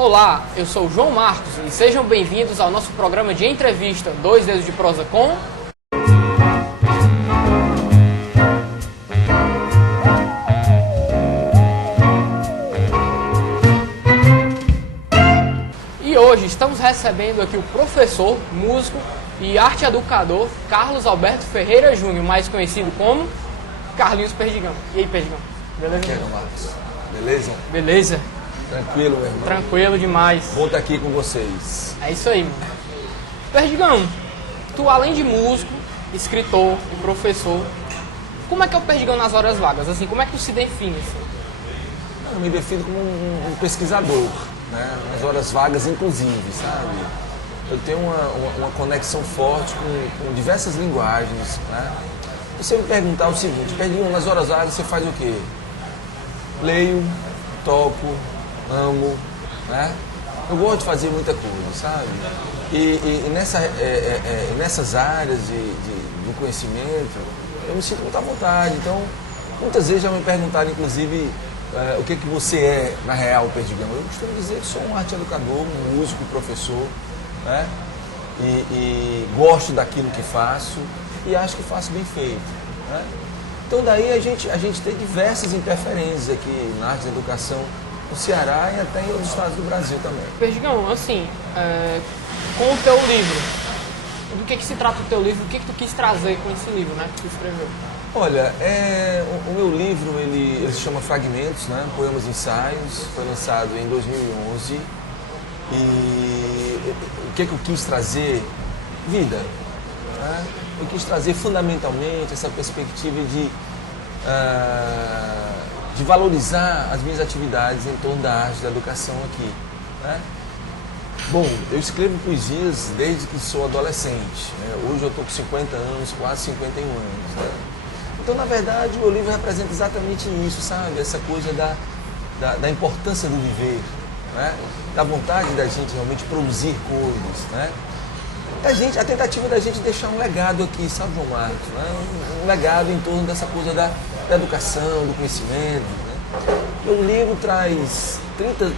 Olá, eu sou o João Marcos e sejam bem-vindos ao nosso programa de entrevista Dois Dedos de Prosa com... E hoje estamos recebendo aqui o professor, músico e arte-educador Carlos Alberto Ferreira Júnior, mais conhecido como Carlinhos Perdigão. E aí, Perdigão? Beleza? E aí, Marcos? Beleza? Beleza? Tranquilo, meu irmão? Tranquilo demais. Bom estar aqui com vocês. É isso aí, mano. Perdigão, tu além de músico, escritor e professor, como é que é o Perdigão nas horas vagas? Assim, como é que tu se define? Assim? Eu me defino como um pesquisador, né? Nas horas vagas, inclusive, sabe? Eu tenho uma conexão forte com diversas linguagens, né? E se eu me perguntar o seguinte, Perdigão, nas horas vagas você faz o quê? Leio, toco, amo, né? Eu gosto de fazer muita coisa, sabe? E nessas áreas de conhecimento, eu me sinto muito à vontade. Então, muitas vezes já me perguntaram, inclusive, o que você é na real, Perdigão. Eu costumo dizer que sou um arte-educador, um músico, professor, né? E gosto daquilo que faço e acho que faço bem feito, né? Então daí a gente tem diversas interferências aqui na arte da educação no Ceará e até em outros estados do Brasil também. Perdigão, assim, com o teu livro, do que se trata o teu livro? O que tu quis trazer com esse livro, né, que tu escreveu? Olha, o meu livro, ele se chama Fragmentos, né, Poemas e Ensaios, foi lançado em 2011 e o que eu quis trazer? Vida, né? Eu quis trazer fundamentalmente essa perspectiva de valorizar as minhas atividades em torno da arte da educação aqui, né? Bom, eu escrevo poesias desde que sou adolescente, né? Hoje eu estou com 50 anos, quase 51 anos, né? Então, na verdade, o meu livro representa exatamente isso, sabe? Essa coisa da importância do viver, né? Da vontade da gente realmente produzir coisas, né? A tentativa da gente deixar um legado aqui, sabe, João Marcos? Né? Um legado em torno dessa coisa da educação, do conhecimento. Né? O livro traz 30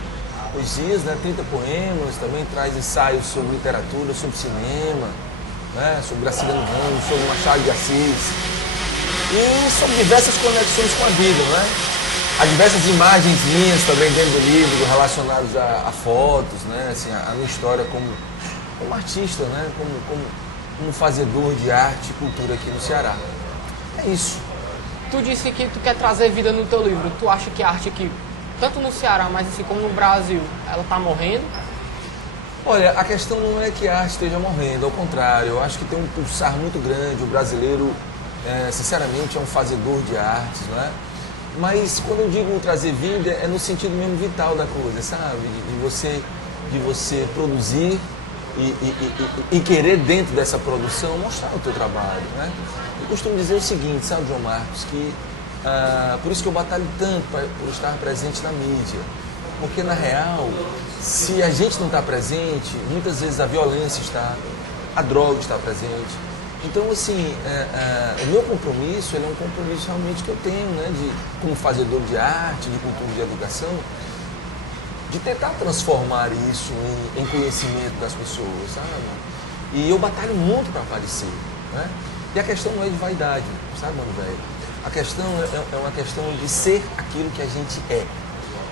poesias, né? 30 poemas, também traz ensaios sobre literatura, sobre cinema, né? Sobre Graciliano Ramos, sobre Machado de Assis e sobre diversas conexões com a vida, né? Há diversas imagens minhas também dentro do livro relacionadas a fotos, né? Assim, a minha história como artista, né? Como fazedor de arte e cultura aqui no Ceará. É isso. Tu disse que tu quer trazer vida no teu livro. Tu acha que a arte aqui, tanto no Ceará, mas assim como no Brasil, ela tá morrendo? Olha, a questão não é que a arte esteja morrendo, ao contrário, eu acho que tem um pulsar muito grande. O brasileiro, sinceramente, é um fazedor de artes, não é? Mas quando eu digo trazer vida, é no sentido mesmo vital da coisa, sabe? De você produzir e querer dentro dessa produção mostrar o teu trabalho, né? Eu costumo dizer o seguinte, sabe, João Marcos, que por isso que eu batalho tanto por estar presente na mídia, porque na real, se a gente não está presente, muitas vezes a violência está, a droga está presente. Então, assim, o meu compromisso, ele é um compromisso realmente que eu tenho, né, como fazedor de arte, de cultura, de educação, de tentar transformar isso em conhecimento das pessoas, sabe? E eu batalho muito para aparecer, né? E a questão não é de vaidade, sabe, mano, velho? A questão é uma questão de ser aquilo que a gente é.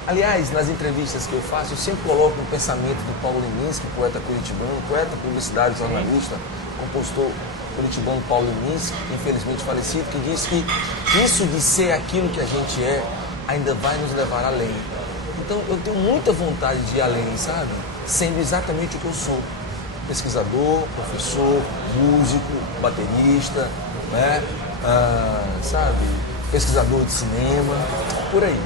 Aliás, nas entrevistas que eu faço, eu sempre coloco um pensamento do Paulo Leminski, poeta curitibano, poeta, publicitário, jornalista, compositor curitibano Paulo Leminski, infelizmente falecido, que diz que isso de ser aquilo que a gente é ainda vai nos levar além. Então, eu tenho muita vontade de ir além, sabe? Sendo exatamente o que eu sou. Pesquisador, professor, músico, baterista, né? Sabe? Pesquisador de cinema, por aí.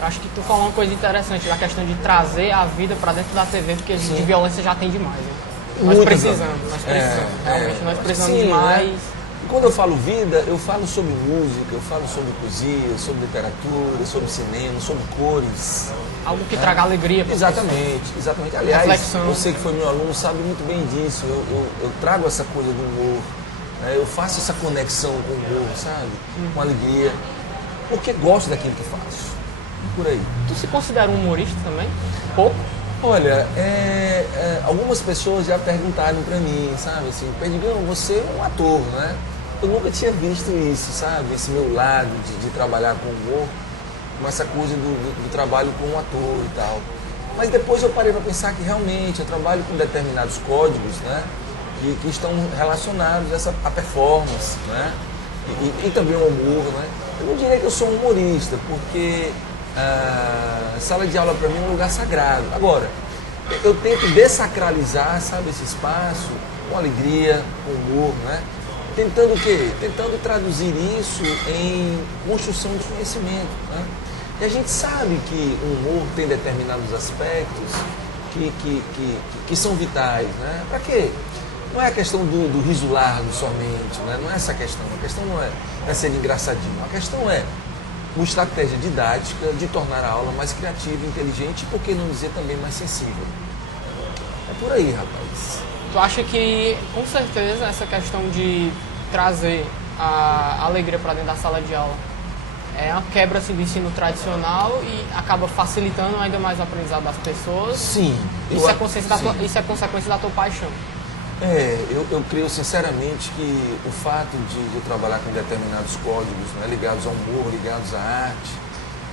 Eu acho que tu falou uma coisa interessante, da questão de trazer a vida para dentro da TV, porque de violência já tem demais, né? Nós precisamos, realmente nós precisamos demais. Né? E quando eu falo vida, eu falo sobre música, eu falo sobre poesia, sobre literatura, sobre cinema, sobre cores. Algo que traga alegria para Exatamente. Aliás, reflexão. Você que foi meu aluno sabe muito bem disso. Eu trago essa coisa do humor, né? Eu faço essa conexão com o humor, sabe? Com alegria, porque gosto daquilo que faço. Por aí. Tu se considera um humorista também? Pouco? Olha, algumas pessoas já perguntaram pra mim, sabe, assim, Perdigão, você é um ator, né? Eu nunca tinha visto isso, sabe? Esse meu lado de trabalhar com humor, com essa coisa do trabalho com um ator e tal. Mas depois eu parei para pensar que realmente eu trabalho com determinados códigos, né? Que estão relacionados à performance, né? E também ao humor, né? Eu não diria que eu sou um humorista, porque sala de aula para mim é um lugar sagrado. Agora, eu tento dessacralizar, sabe, esse espaço com alegria, com humor, né? Tentando o quê? Tentando traduzir isso em construção de conhecimento, né? E a gente sabe que o humor tem determinados aspectos que são vitais, né? Para quê? Não é a questão do riso largo somente, né? Não é essa a questão. A questão não é ser engraçadinho. A questão é uma estratégia didática de tornar a aula mais criativa, inteligente e, por que não dizer, também mais sensível. É por aí, rapaz. Tu acha que, com certeza, essa questão de trazer a alegria para dentro da sala de aula é uma quebra assim, do ensino tradicional e acaba facilitando ainda mais o aprendizado das pessoas? Sim. Isso é consequência da tua paixão? Eu creio sinceramente que o fato de eu trabalhar com determinados códigos, né, ligados ao humor, ligados à arte,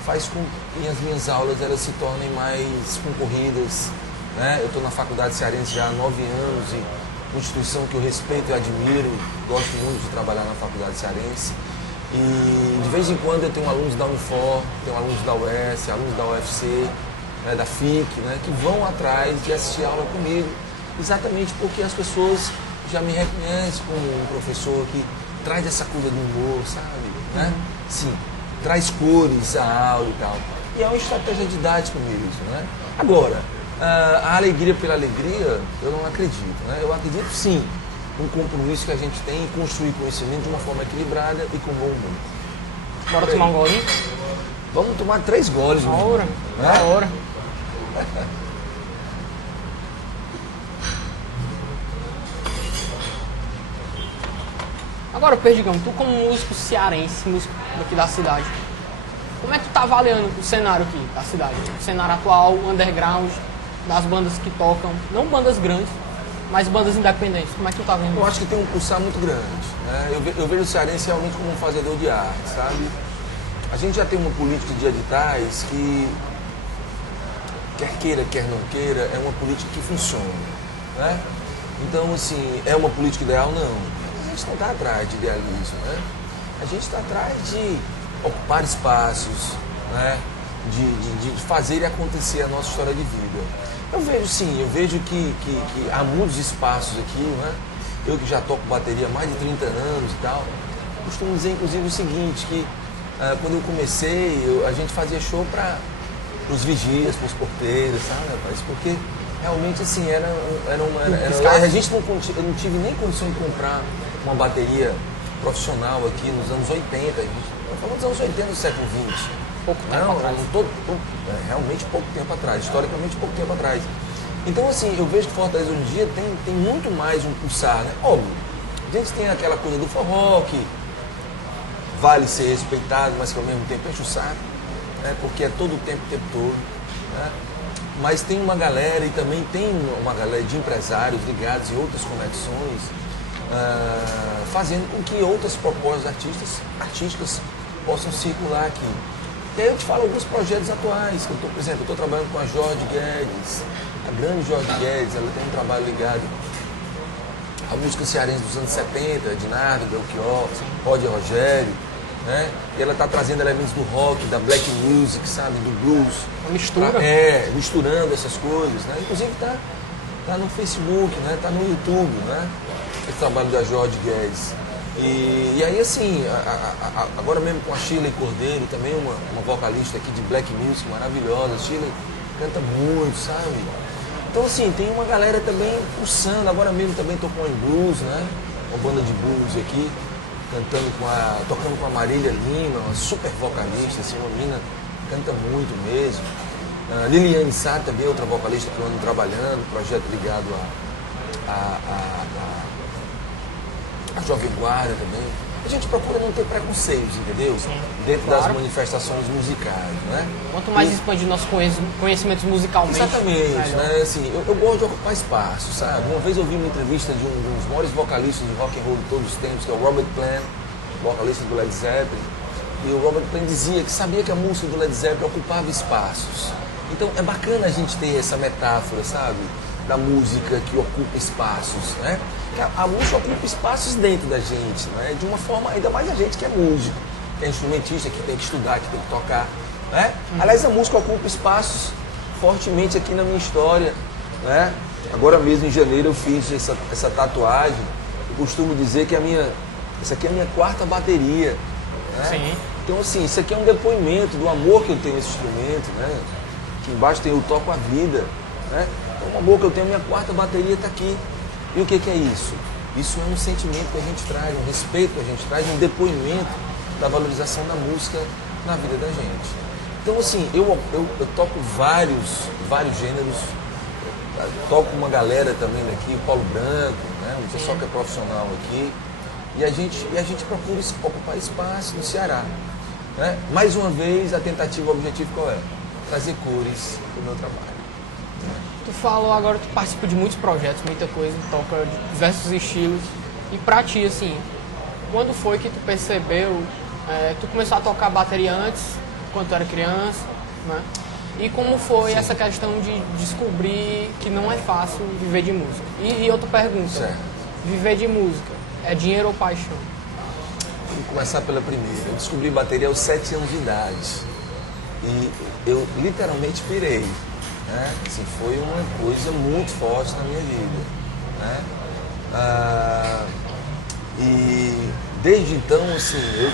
faz com que as minhas aulas elas se tornem mais concorridas. Né? Eu estou na Faculdade Cearense já há 9 anos e uma instituição que eu respeito e admiro, gosto muito de trabalhar na Faculdade Cearense. E de vez em quando eu tenho alunos da Unifor, tenho alunos da UES, alunos da UFC, né, da FIC, né, que vão atrás de assistir aula comigo, exatamente porque as pessoas já me reconhecem como um professor que traz essa coisa do humor, sabe? Né? Sim, traz cores à aula e tal. E é uma estratégia didática mesmo, né? Agora, a alegria pela alegria, eu não acredito, né? Eu acredito sim um compromisso que a gente tem em construir conhecimento de uma forma equilibrada e com bom humor. Bora tomar um golinho? Vamos tomar 3 goles. Na hora, na hora. Agora, Perdigão, tu como músico cearense, músico daqui da cidade, como é que tu tá avaliando o cenário aqui da cidade? O cenário atual, underground, das bandas que tocam, não bandas grandes, mas bandas independentes, como é que tu tá vendo? Eu acho que tem um pulsar muito grande, né? Eu vejo o cearense realmente como um fazedor de arte, sabe? A gente já tem uma política de editais que, quer queira, quer não queira, é uma política que funciona, né? Então, assim, é uma política ideal? Não. A gente não está atrás de idealismo, né? A gente está atrás de ocupar espaços, né? De fazer acontecer a nossa história de vida. Eu vejo sim, eu vejo que há muitos espaços aqui, né? Eu que já toco bateria há mais de 30 anos e tal, costumo dizer inclusive o seguinte, que quando eu comecei, a gente fazia show para os vigias, para os porteiros, sabe, rapaz? Porque realmente assim, a gente eu não tive nem condição de comprar uma bateria profissional aqui nos anos 80, a gente tá falando dos anos 80 do século XX. Pouco tempo atrás. Realmente pouco tempo atrás, historicamente pouco tempo atrás. Então, assim, eu vejo que Fortaleza hoje em dia tem muito mais um pulsar, né? Óbvio, a gente tem aquela coisa do forró que vale ser respeitado, mas que ao mesmo tempo enche o saco, né? Porque é todo o tempo todo, né? Mas tem uma galera, e também tem uma galera de empresários ligados em outras conexões, fazendo com que outras propostas artísticas possam circular aqui. E aí eu te falo alguns projetos atuais, que por exemplo, eu estou trabalhando com a Jorge Guedes, a grande Jorge Guedes, ela tem um trabalho ligado à música cearense dos anos 70, Dinardo, Belchior, Roger Rogério, né? E ela está trazendo elementos do rock, da black music, sabe, do blues. Uma mistura. Misturando essas coisas, né? Inclusive tá no Facebook, né? Tá no YouTube, né? Esse trabalho da Jorge Guedes. E aí, assim, agora mesmo com a Shirley Cordeiro, também uma vocalista aqui de black music maravilhosa. A Shirley canta muito, sabe? Então, assim, tem uma galera também pulsando. Agora mesmo também tocou em blues, né? Uma banda de blues aqui, tocando com a Marília Lima, uma super vocalista, assim, uma mina canta muito mesmo. Liliane Sá também, outra vocalista que eu ando trabalhando, projeto ligado a Jovem Guarda também. a gente procura não ter preconceitos, entendeu? Sim, dentro claro. das manifestações musicais, né? Quanto mais expandir nossos conhecimentos musicalmente, Exatamente, melhor. né? Assim, eu gosto de ocupar espaço, sabe? Uma vez eu vi uma entrevista de um dos maiores vocalistas de rock and roll de todos os tempos, que é o Robert Plant, vocalista do Led Zeppelin. E o Robert Plant dizia que sabia que a música do Led Zeppelin ocupava espaços. Então é bacana a gente ter essa metáfora, sabe? Da música que ocupa espaços, né? A música ocupa espaços dentro da gente, né? De uma forma, ainda mais a gente que é músico, que é instrumentista, que tem que estudar, que tem que tocar, né? Aliás, a música ocupa espaços fortemente aqui na minha história, né? Agora mesmo em janeiro eu fiz essa tatuagem. Eu costumo dizer que essa aqui é a minha quarta bateria, né? Sim. Então assim, isso aqui é um depoimento do amor que eu tenho a esse instrumento, né? Aqui embaixo tem o Toco a Vida, né? Então, o amor que eu tenho, a minha quarta bateria está aqui. E o que é isso? Isso é um sentimento que a gente traz, um respeito que a gente traz, um depoimento da valorização da música na vida da gente. Então, assim, eu toco vários gêneros, eu toco uma galera também daqui, o Paulo Branco, né? Um pessoal que é profissional aqui, e a gente procura ocupar espaço no Ceará, né? Mais uma vez, a tentativa, o objetivo qual é? Trazer cores para o meu trabalho. Tu falou agora, tu participa de muitos projetos, muita coisa, toca de diversos estilos. E pra ti, assim, quando foi que tu percebeu, tu começou a tocar bateria antes, quando tu era criança, né? E como foi essa questão de descobrir que não é fácil viver de música? E outra pergunta, Certo. viver de música é dinheiro ou paixão? Vou começar pela primeira. Eu descobri bateria aos 7 anos de idade. E eu literalmente pirei. Né? Assim, foi uma coisa muito forte na minha vida. Né? E desde então, assim, eu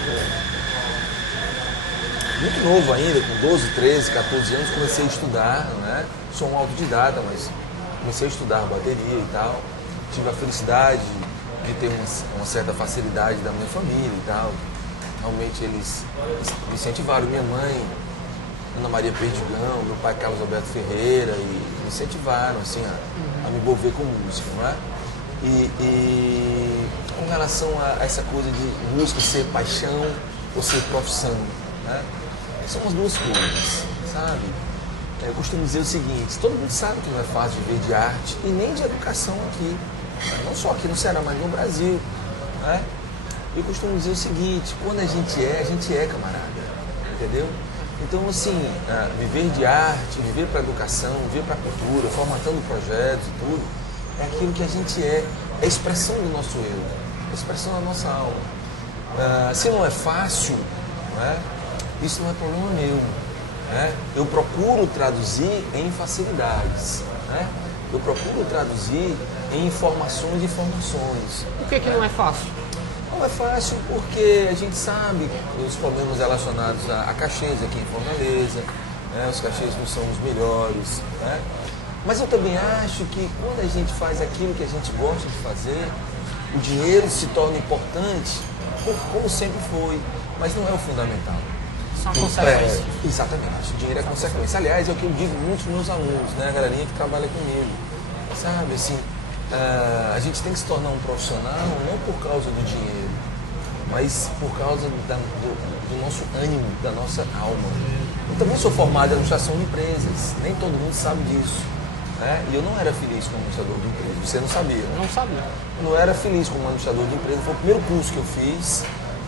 muito novo ainda, com 12, 13, 14 anos, comecei a estudar, né? Sou um autodidata, mas comecei a estudar bateria e tal. Tive a felicidade de ter uma certa facilidade da minha família e tal. Realmente eles me incentivaram. Minha mãe, Ana Maria Perdigão, meu pai Carlos Alberto Ferreira, e me incentivaram assim, a me envolver com música, não é? E com relação a essa coisa de música ser paixão ou ser profissão, né? São as duas coisas, sabe? Eu costumo dizer o seguinte, todo mundo sabe que não é fácil viver de arte e nem de educação aqui, não só aqui no Ceará, mas no Brasil, né? Eu costumo dizer o seguinte, quando a gente é camarada, entendeu? Então, assim, viver de arte, viver para a educação, viver para a cultura, formatando projetos e tudo, é aquilo que a gente é a expressão do nosso eu, a expressão da nossa alma. Se não é fácil, né, isso não é problema meu. Né? Eu procuro traduzir em facilidades, né? Eu procuro traduzir em informações e formações. Por que não é fácil? Não é fácil porque a gente sabe os problemas relacionados a cachês aqui em Fortaleza, né? Os cachês não são os melhores, né? Mas eu também acho que quando a gente faz aquilo que a gente gosta de fazer, o dinheiro se torna importante, como sempre foi, mas não é o fundamental. São consequências. Exatamente, o dinheiro é consequência. Aliás, é o que eu digo muito para os meus alunos, né? A galerinha que trabalha comigo, sabe, assim, a gente tem que se tornar um profissional não por causa do dinheiro, mas por causa do nosso ânimo, da nossa alma. Eu também sou formado em administração de empresas, nem todo mundo sabe disso, né? E eu não era feliz como administrador de empresas, você não sabia, né? Não sabia. Eu não era feliz como administrador de empresas, foi o primeiro curso que eu fiz,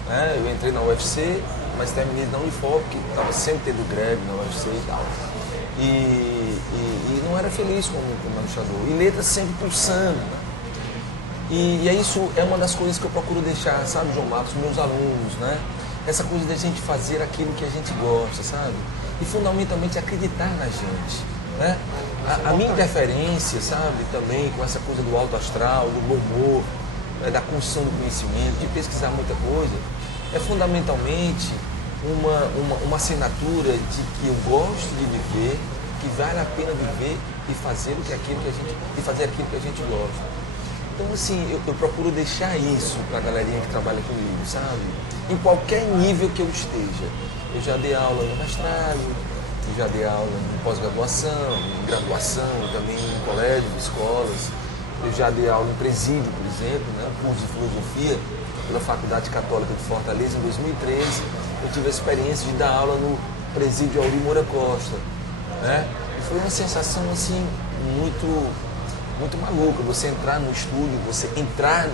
né? Eu entrei na UFC, mas terminei na Unifor, porque estava sempre tendo greve na UFC e tal. E não era feliz como administrador. E letras sempre pulsando, né? E isso é uma das coisas que eu procuro deixar, sabe, João Marcos, meus alunos, né? Essa coisa da gente fazer aquilo que a gente gosta, sabe? E fundamentalmente acreditar na gente, né? A minha interferência, sabe, também com essa coisa do alto astral, do bom humor, né? Da construção do conhecimento, de pesquisar muita coisa, é fundamentalmente uma assinatura de que eu gosto de viver, que vale a pena viver e fazer aquilo que a gente gosta. Então, assim, eu procuro deixar isso para a galerinha que trabalha comigo, sabe? Em qualquer nível que eu esteja. Eu já dei aula no mestrado, eu já dei aula em pós-graduação, em graduação, também em colégio, escolas. Eu já dei aula em presídio, por exemplo, né? Curso de filosofia. pela Faculdade Católica de Fortaleza em 2013. Eu tive a experiência de dar aula no presídio Aldir Moura Costa, né? E foi uma sensação assim muito maluca. Você entrar no estúdio, você entrar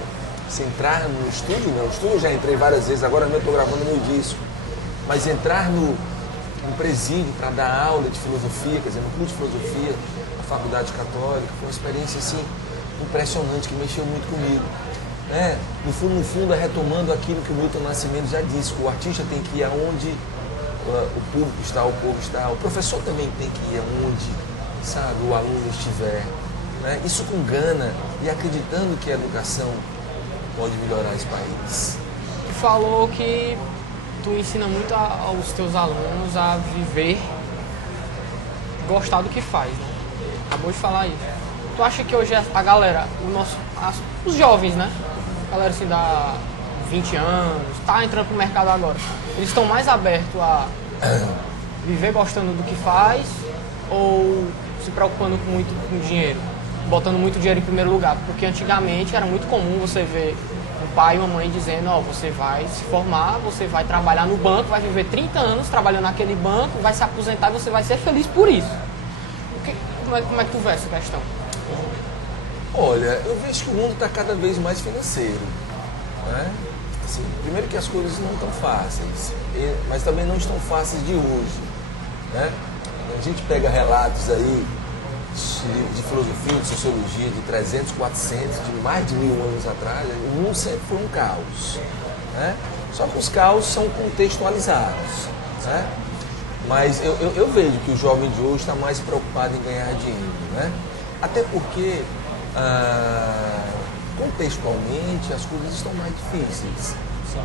no estúdio, não. No estúdio eu já entrei várias vezes, agora mesmo eu estou gravando meu disco. Mas entrar no presídio para dar aula de filosofia, quer dizer, no curso de filosofia da Faculdade Católica, foi uma experiência assim impressionante, que mexeu muito comigo. Né? No fundo, é retomando aquilo que o Milton Nascimento já disse, que o artista tem que ir aonde o público está, o povo está, o professor também tem que ir aonde, sabe, o aluno estiver. Né? Isso com gana e acreditando que a educação pode melhorar esse país. Tu falou que tu ensina muito aos teus alunos a viver, gostar do que faz, né? Acabou de falar isso. Tu acha que hoje a galera, os jovens, né? A galera assim dá 20 anos, tá entrando pro mercado agora, eles estão mais abertos a viver gostando do que faz ou se preocupando muito com dinheiro, botando muito dinheiro em primeiro lugar? Porque antigamente era muito comum você ver um pai e uma mãe dizendo, ó, você vai se formar, você vai trabalhar no banco, vai viver 30 anos trabalhando naquele banco, vai se aposentar e você vai ser feliz por isso. Como é que tu vê essa questão? Olha, eu vejo que o mundo está cada vez mais financeiro. Né? Assim, primeiro que as coisas não estão fáceis, mas também não estão fáceis de hoje. Né? A gente pega relatos aí de filosofia, de sociologia de 300, 400, de mais de 1000 anos atrás, o mundo sempre foi um caos. Né? Só que os caos são contextualizados. Né? Mas eu vejo que o jovem de hoje está mais preocupado em ganhar dinheiro. Né? Até porque, contextualmente, as coisas estão mais difíceis.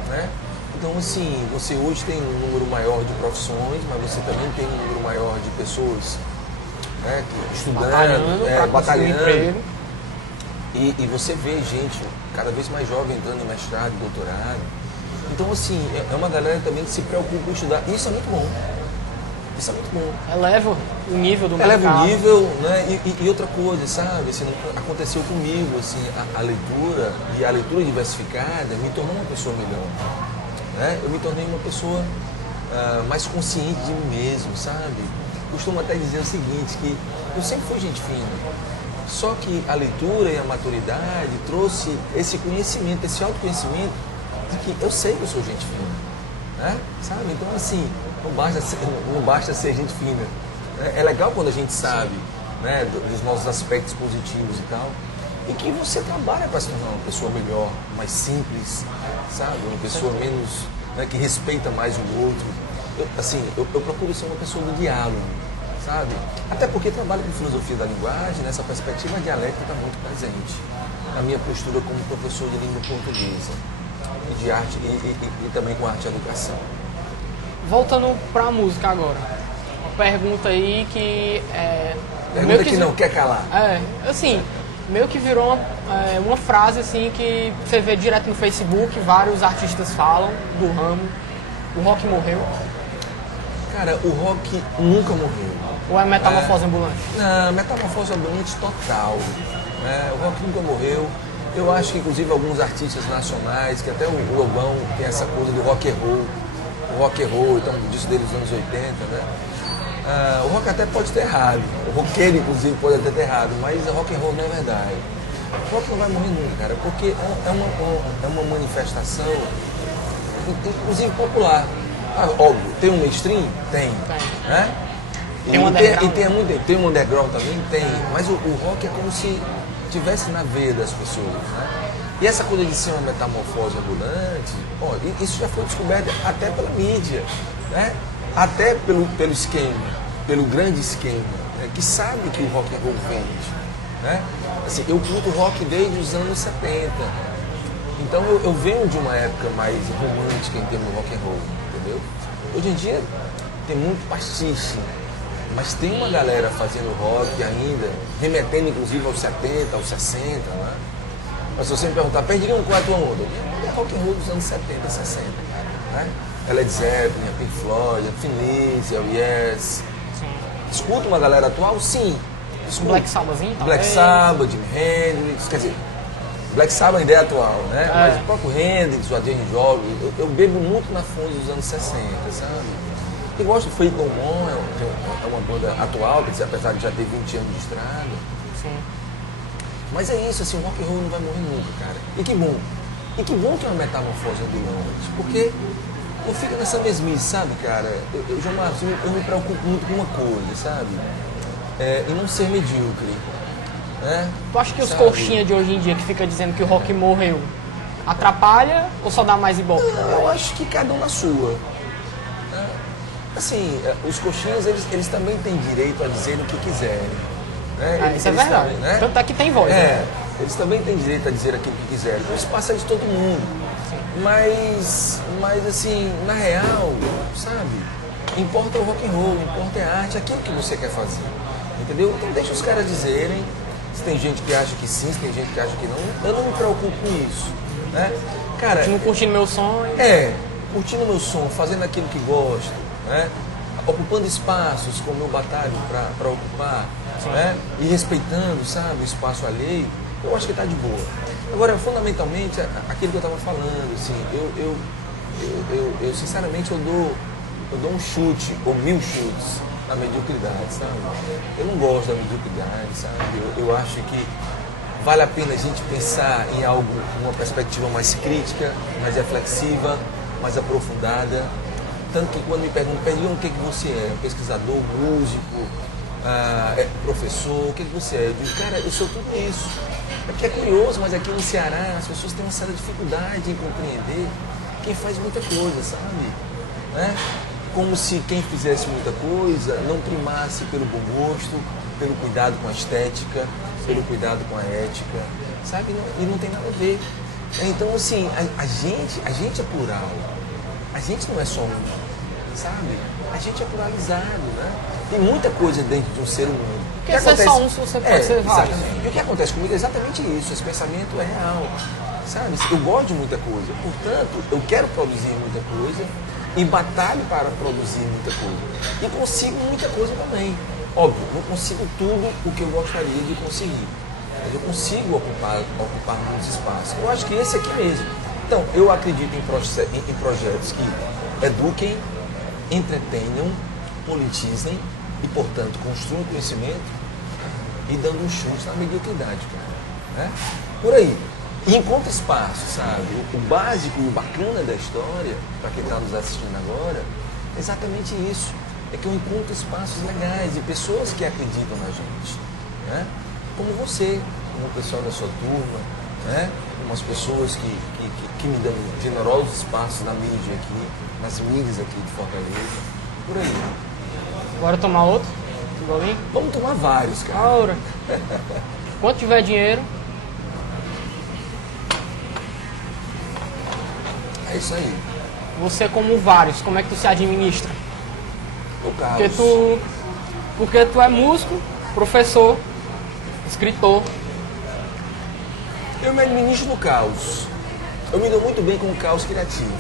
Né? Então, assim, você hoje tem um número maior de profissões, mas você também tem um número maior de pessoas, né, estudando, batalhando. E você vê gente cada vez mais jovem entrando em mestrado, doutorado. Então, assim, é uma galera também que se preocupa em estudar. E isso é muito bom. Isso é muito bom. Eleva o nível do mercado. Eleva o nível, né? E outra coisa, sabe? Assim, aconteceu comigo, assim, a leitura, e a leitura diversificada me tornou uma pessoa melhor. Né? Eu me tornei uma pessoa mais consciente de mim mesmo, sabe? Costumo até dizer o seguinte, que eu sempre fui gente fina. Só que a leitura e a maturidade trouxe esse conhecimento, esse autoconhecimento de que eu sei que eu sou gente fina. Né? Sabe? Então, assim, não basta ser gente fina. É legal quando a gente sabe, né, dos nossos aspectos positivos e tal. E que você trabalha para se tornar uma pessoa melhor, mais simples, sabe? Uma pessoa menos, né, que respeita mais o outro. Eu procuro ser uma pessoa do diálogo, sabe? Até porque trabalho com filosofia da linguagem, nessa perspectiva a dialética está muito presente na minha postura como professor de língua portuguesa e de arte e também com arte e educação. Voltando para a música agora, uma pergunta aí que pergunta que não quer calar. Assim, meio que virou uma frase assim que você vê direto no Facebook, vários artistas falam do ramo. O rock morreu? Cara, o rock nunca morreu. Ou é metamorfose ambulante? Não, metamorfose ambulante total. O rock nunca morreu. Eu acho que inclusive alguns artistas nacionais, que até o Lobão tem essa coisa do rock and roll. O rock and roll, então, disso dele dos anos 80, né? O rock até pode ter errado. O roqueiro, inclusive, pode até ter errado, mas o rock and roll não é verdade. O rock não vai morrer nunca, cara, porque é uma manifestação, inclusive popular. Óbvio, tem um mainstream? Tem. Né? Tem um underground? Tem um underground também? Tem. Mas o rock é como se estivesse na veia das pessoas. Né? E essa coisa de ser uma metamorfose ambulante, isso já foi descoberto até pela mídia. Né? Até pelo esquema, pelo grande esquema, né? Que sabe que o rock and roll vende. Né? Assim, eu curto rock desde os anos 70. Então eu venho de uma época mais romântica em termos de rock and roll, entendeu? Hoje em dia tem muito pastiche, mas tem uma galera fazendo rock ainda, remetendo inclusive aos 70, aos 60, né? Mas se você me perguntar, perderia um quarto onda? É rock and roll dos anos 70, 60, né? Led Zeppelin, a Pink Floyd, a Finlise, a Yes. Escuta uma galera atual? Sim. Black Sabbathzinho? Black Sabbath, Jimi Hendrix, quer dizer, Black Sabbath ainda é atual, né? É. Mas o próprio Hendrix, o Janis Joplin, eu bebo muito na fonte dos anos 60, sabe? E gosto do Faith No More, é uma banda atual, quer dizer, apesar de já ter 20 anos de estrada. Sim. Mas é isso, assim, o rock and roll não vai morrer nunca, cara. E que bom. E que bom que é uma metamorfose ambulante, porque não fica nessa mesmice, sabe, cara? João Marcos, eu me preocupo muito com uma coisa, sabe? E não ser medíocre. Né? Tu acha que os Sabe? coxinhas de hoje em dia que fica dizendo que o rock morreu atrapalha ou só dá mais ibope? Eu acho que cada um na sua. Assim, os coxinhas, eles também têm direito a dizer o que quiserem. Né? Isso é verdade. Também, né? Tanto é que tem voz. Né? Eles também têm direito a dizer aquilo que quiserem. O espaço é de todo mundo. Mas assim, na real, sabe? Importa o rock and roll, importa a arte, aquilo que você quer fazer. Entendeu? Então deixa os caras dizerem. Se tem gente que acha que sim, se tem gente que acha que não, eu não me preocupo com isso. Né? Cara, Continuo curtindo meu som. curtindo meu som, fazendo aquilo que gosto, né? Ocupando espaços como eu batalho para ocupar, né? E respeitando, sabe, o espaço alheio, eu acho que está de boa. Agora, fundamentalmente, aquilo que eu estava falando, assim, eu sinceramente, eu dou um chute, ou 1000 chutes, na mediocridade, sabe? Eu não gosto da mediocridade, sabe? Eu acho que vale a pena a gente pensar em algo com uma perspectiva mais crítica, mais reflexiva, mais aprofundada. Tanto que quando me perguntam, o que você é? Pesquisador, músico, professor, o que você é? Eu digo, cara, eu sou tudo isso. Porque é curioso, mas aqui no Ceará as pessoas têm uma certa dificuldade em compreender quem faz muita coisa, sabe? Né? Como se quem fizesse muita coisa não primasse pelo bom gosto, pelo cuidado com a estética, pelo cuidado com a ética, sabe? E não tem nada a ver. Então, assim, a gente é plural. A gente não é só um, sabe? A gente é pluralizado, né? Tem muita coisa dentro de um ser humano. Porque ser só um, você pode ser vários. E o que acontece comigo é exatamente isso. Esse pensamento é real, sabe? Eu gosto de muita coisa. Portanto, eu quero produzir muita coisa e batalho para produzir muita coisa. E consigo muita coisa também. Óbvio, não consigo tudo o que eu gostaria de conseguir. Mas eu consigo ocupar muitos espaços. Eu acho que esse aqui mesmo. Então, eu acredito em projetos que eduquem, entretenham, politizem e, portanto, construam conhecimento e dando um chute na mediocridade, cara. Né? Por aí. E encontra espaço, sabe? O básico e o bacana da história, para quem está nos assistindo agora, é exatamente isso. É que eu encontro espaços legais e pessoas que acreditam na gente. Né? Como você, como o pessoal da sua turma, né? Como as pessoas que me dão generosos espaços na mídia aqui, nas mídias aqui de Fortaleza. Por aí. Bora tomar outro? Igualinho? Vamos tomar vários, cara. Aura. Quanto tiver dinheiro. É isso aí. Você como vários, como é que tu se administra? O caos. Porque tu é músico, professor, escritor. Eu me administro no caos. Eu me dou muito bem com o caos criativo.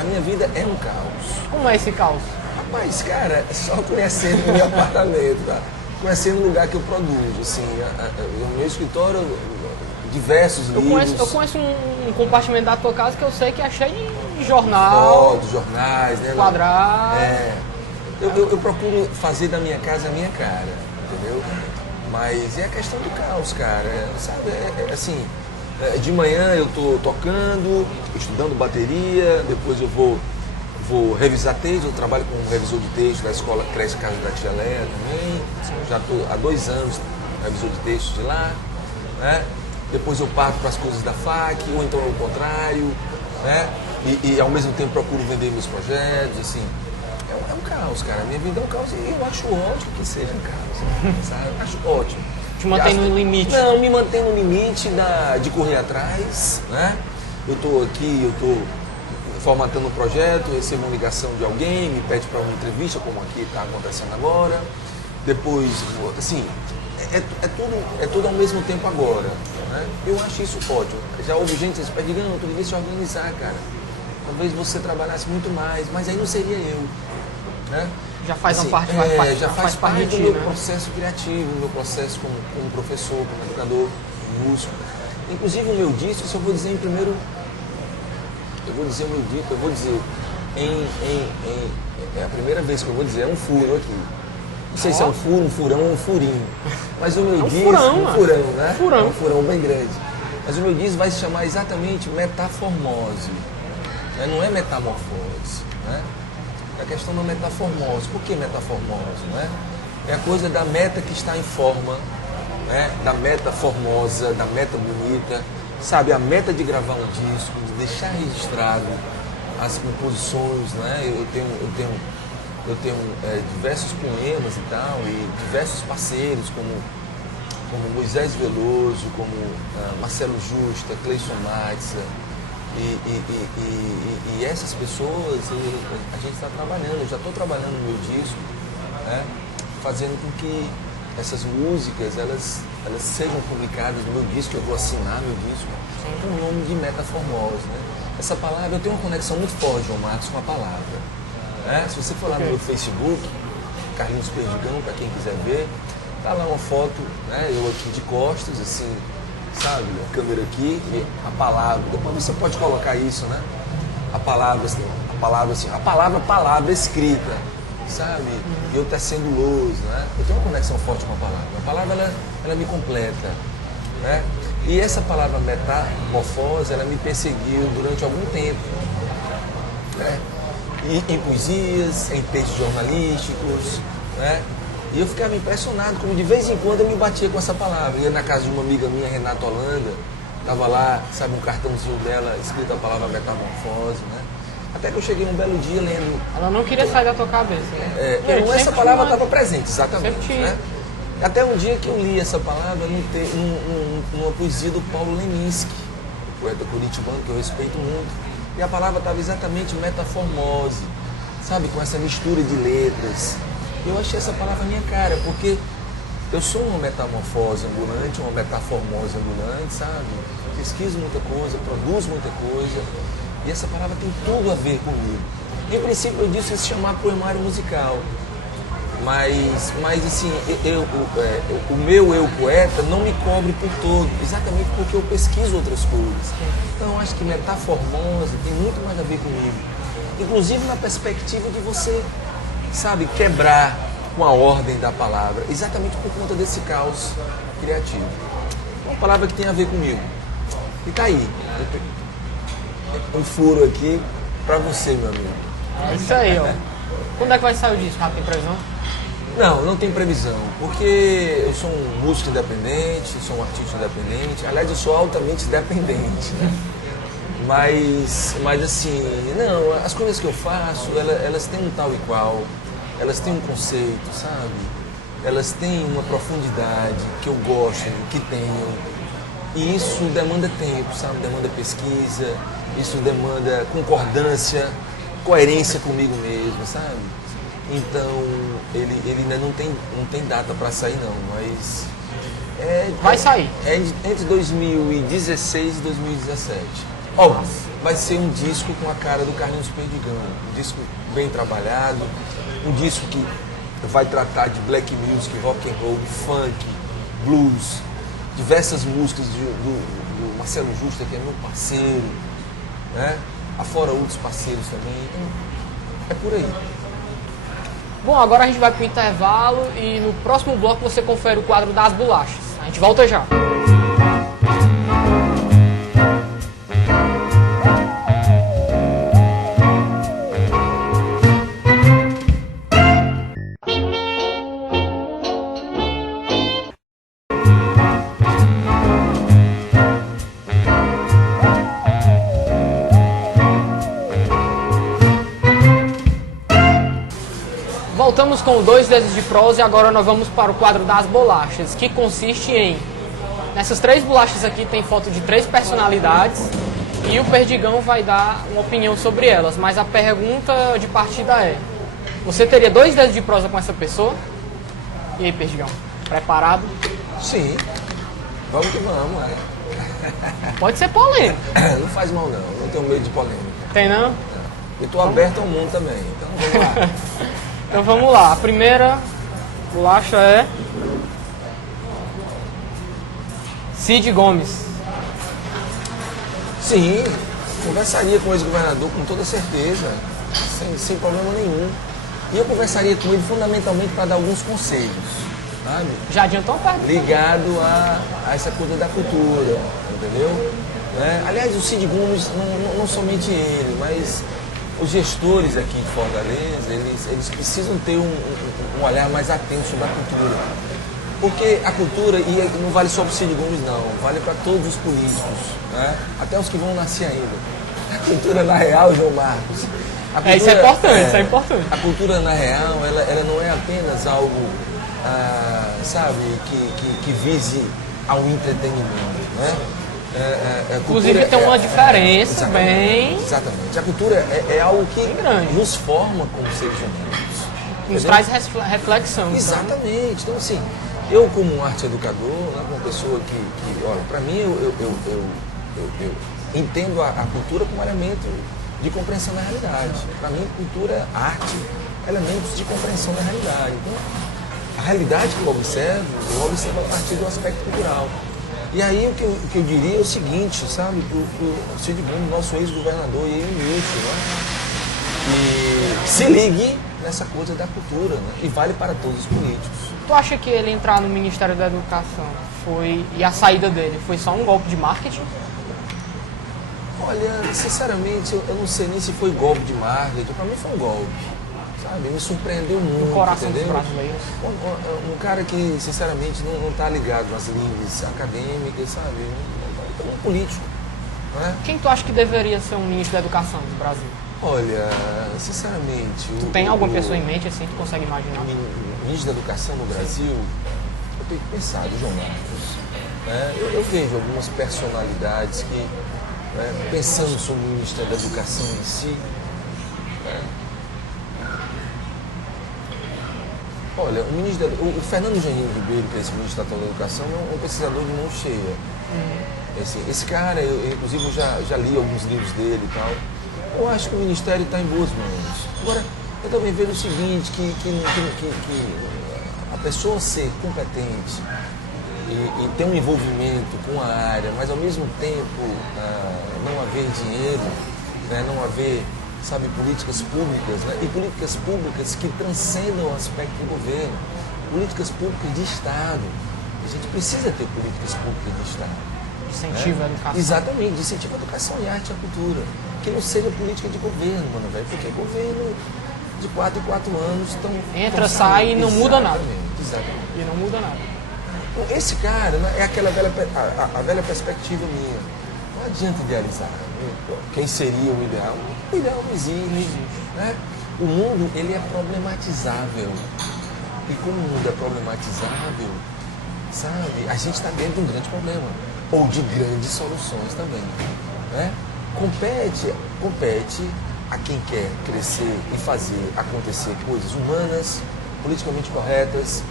A minha vida é um caos. Como é esse caos? Rapaz, cara, é só conhecendo o meu apartamento, tá? Conhecendo o lugar que eu produzo, assim. No meu escritório, diversos livros. Eu conheço um compartimento da tua casa que eu sei que é cheio de jornal. Fotos, jornais, né? Quadrado. Eu procuro fazer da minha casa a minha cara, entendeu? Mas é a questão do caos, cara. Sabe, assim, de manhã eu tô tocando, estudando bateria, depois eu vou revisar texto, eu trabalho com um revisor de texto da escola Creche Casa da Tia Léa também. Já estou há 2 anos revisor de texto de lá, né? Depois eu parto para as coisas da FAC, ou então é o contrário, né? E ao mesmo tempo procuro vender meus projetos, assim. É um caos, cara. Minha vida é um caos e eu acho ótimo que seja um caos, sabe? Acho ótimo. Te mantém no limite. Não, me mantém no limite de correr atrás, né? Eu tô aqui, eu tô formatando um projeto, recebo uma ligação de alguém, me pede para uma entrevista, como aqui está acontecendo agora. Depois, assim, é tudo ao mesmo tempo agora, né? Eu acho isso ótimo. Já houve gente que diz, não, tu devia se organizar, cara. Talvez você trabalhasse muito mais, mas aí não seria eu, né? Já faz assim, uma parte, já faz parte do ti, meu né? processo criativo, do meu processo como professor, como educador, como músico. Inclusive o meu disco, isso eu vou dizer em primeiro. Eu vou dizer o meu disco, eu vou dizer é a primeira vez que eu vou dizer, é um furo aqui. Não sei se é um furo, um furão ou um furinho. Mas o meu disco. Furão, um furão, né? Furão. É um furão bem grande. Mas o meu disco vai se chamar exatamente Metaformose. Né? Não é metamorfose. Né? É a questão da metaformose. Por que metaformose? Né? É a coisa da meta que está em forma, né? Da meta formosa, da meta bonita. Sabe, a meta de gravar um disco, de deixar registrado as composições, né? Eu tenho diversos poemas e tal, e diversos parceiros como Moisés Veloso, como Marcelo Justa, Cleison Matza, e essas pessoas a gente está trabalhando, eu já estou trabalhando no meu disco, né? Fazendo com que essas músicas elas sejam publicadas no meu disco, eu vou assinar meu disco com o nome de Metaformose, né? Essa palavra, eu tenho uma conexão muito forte, João Marcos, com a palavra. Né? Se você for lá no meu Facebook, Carlinhos Perdigão, para quem quiser ver, tá lá uma foto, né? Eu aqui de costas, assim, sabe? A câmera aqui e a palavra. Depois você pode colocar isso, né? A palavra escrita, sabe? E eu tecendo luz, né? Eu tenho uma conexão forte com a palavra. A palavra, ela me completa, né? E essa palavra metamorfose, ela me perseguiu durante algum tempo, né? E em poesias, em textos jornalísticos, né? E eu ficava impressionado, como de vez em quando eu me batia com essa palavra. Ia na casa de uma amiga minha, Renata Holanda, tava lá, sabe, um cartãozinho dela, escrito a palavra metamorfose, né? Até que eu cheguei um belo dia lendo... Ela não queria sair da tua cabeça, né? Essa palavra estava presente, exatamente, né? Sempre. Até um dia que eu li essa palavra numa poesia do Paulo Leminski, poeta curitibano que eu respeito muito, e a palavra estava exatamente metaformose, sabe, com essa mistura de letras. Eu achei essa palavra minha cara, porque eu sou uma metamorfose ambulante, uma metaformose ambulante, sabe? Pesquiso muita coisa, produzo muita coisa, e essa palavra tem tudo a ver comigo. Em princípio eu disse se chamar poemário musical. Mas assim, o meu eu poeta não me cobre por todo, exatamente porque eu pesquiso outras coisas. Então eu acho que metaformose tem muito mais a ver comigo. Inclusive na perspectiva de você, sabe, quebrar com a ordem da palavra, exatamente por conta desse caos criativo. Uma palavra que tem a ver comigo. E tá aí, um furo aqui pra você, meu amigo. É isso aí, ó. Quando é que vai sair o disco? Já tem previsão? Não tem previsão, porque eu sou um músico independente, sou um artista independente, aliás eu sou altamente dependente, né? Mas assim, não, as coisas que eu faço, elas têm um tal e qual, elas têm um conceito, sabe? Elas têm uma profundidade que eu gosto, que tenho, e isso demanda tempo, sabe? Demanda pesquisa, isso demanda concordância, coerência comigo mesmo, sabe? Então, ele ainda não tem data para sair não, mas... Vai sair. É entre 2016 e 2017. Ó, vai ser um disco com a cara do Carlinhos Perdigão, um disco bem trabalhado, um disco que vai tratar de black music, rock and roll, funk, blues, diversas músicas do Marcelo Justa, que é meu parceiro, né? Afora outros parceiros também, então é por aí. Bom, agora a gente vai para o intervalo e no próximo bloco você confere o quadro das bolachas. A gente volta já. Voltamos com o 2 dedos de prosa e agora nós vamos para o quadro das bolachas, que consiste em... Nessas 3 bolachas aqui tem foto de 3 personalidades e o Perdigão vai dar uma opinião sobre elas, mas a pergunta de partida é: você teria 2 dedos de prosa com essa pessoa? E aí, Perdigão, preparado? Sim, vamos que vamos, Pode ser polêmico. Não faz mal não tenho medo de polêmica. Tem não? Eu tô aberto ao mundo também, então vamos lá. Então vamos lá, a primeira bolacha é Cid Gomes. Sim, conversaria com o ex-governador com toda certeza, sem problema nenhum. E eu conversaria com ele fundamentalmente para dar alguns conselhos, sabe? Já adiantou uma pergunta. Ligado a essa coisa da cultura, entendeu? Né? Aliás, o Cid Gomes, não somente ele, mas os gestores aqui de Fortaleza, eles precisam ter um olhar mais atento sobre a cultura. Porque a cultura, e não vale só para o Cid Gomes, não, vale para todos os políticos, né? Até os que vão nascer ainda. A cultura, na real, João Marcos. Cultura, isso é importante, isso é importante. A cultura, na real, ela não é apenas algo, sabe, que vise ao entretenimento, né? Inclusive tem uma diferença bem... Exatamente. A cultura é algo que grande. nos forma como seres humanos. Nos traz reflexão. Exatamente. Então, assim, eu como arte educador, né, uma pessoa que olha, para mim, eu entendo a cultura como elemento de compreensão da realidade. Para mim, cultura, arte, elementos de compreensão da realidade. Então, a realidade que eu observo a partir do aspecto cultural. E aí o que eu diria é o seguinte, sabe, pro Cid Gomes, nosso ex-governador, e aí o Milton, né? E se ligue nessa coisa da cultura, né? E vale para todos os políticos. Tu acha que ele entrar no Ministério da Educação e a saída dele foi só um golpe de marketing? Olha, sinceramente, eu não sei nem se foi golpe de marketing, para mim foi um golpe, sabe? Me surpreendeu muito, no coração entendeu? dos brasileiros. Um cara que, sinceramente, não está ligado nas linhas acadêmicas, sabe? É um político, não é? Quem tu acha que deveria ser um ministro da Educação do Brasil? Olha, sinceramente... Tu tem alguma pessoa em mente assim, tu consegue imaginar? O ministro da Educação no Brasil, eu tenho que pensar, do João Marcos. Né? Eu vejo algumas personalidades que, né, pensando sobre o Ministério da Educação em si, né? Olha, o Fernando Genino Ribeiro, que é esse ministro estadual da Educação, é um pesquisador de mão cheia. Esse cara, inclusive, eu já li alguns livros dele e tal. Eu acho que o Ministério está em boas mãos. Agora, eu também vejo o seguinte, que a pessoa ser competente e ter um envolvimento com a área, mas ao mesmo tempo não haver dinheiro, né, não haver, sabe, políticas públicas, né, e políticas públicas que transcendam o aspecto do governo, políticas públicas de Estado. A gente precisa ter políticas públicas de Estado. Incentivo à educação. Exatamente, de incentivo à educação e arte e à cultura. Que não seja política de governo, mano, velho, porque governo de 4 em 4 anos estão... Entra, sai e não muda nada. Exatamente. E não muda nada. Então, esse cara, né, é aquela a velha perspectiva minha. Não adianta idealizar. Quem seria o ideal? O ideal não existe. Né? O mundo, ele é problematizável. E como o mundo é problematizável, sabe, a gente está dentro de um grande problema. Ou de grandes soluções também. Né? Compete a quem quer crescer e fazer acontecer coisas humanas, politicamente corretas,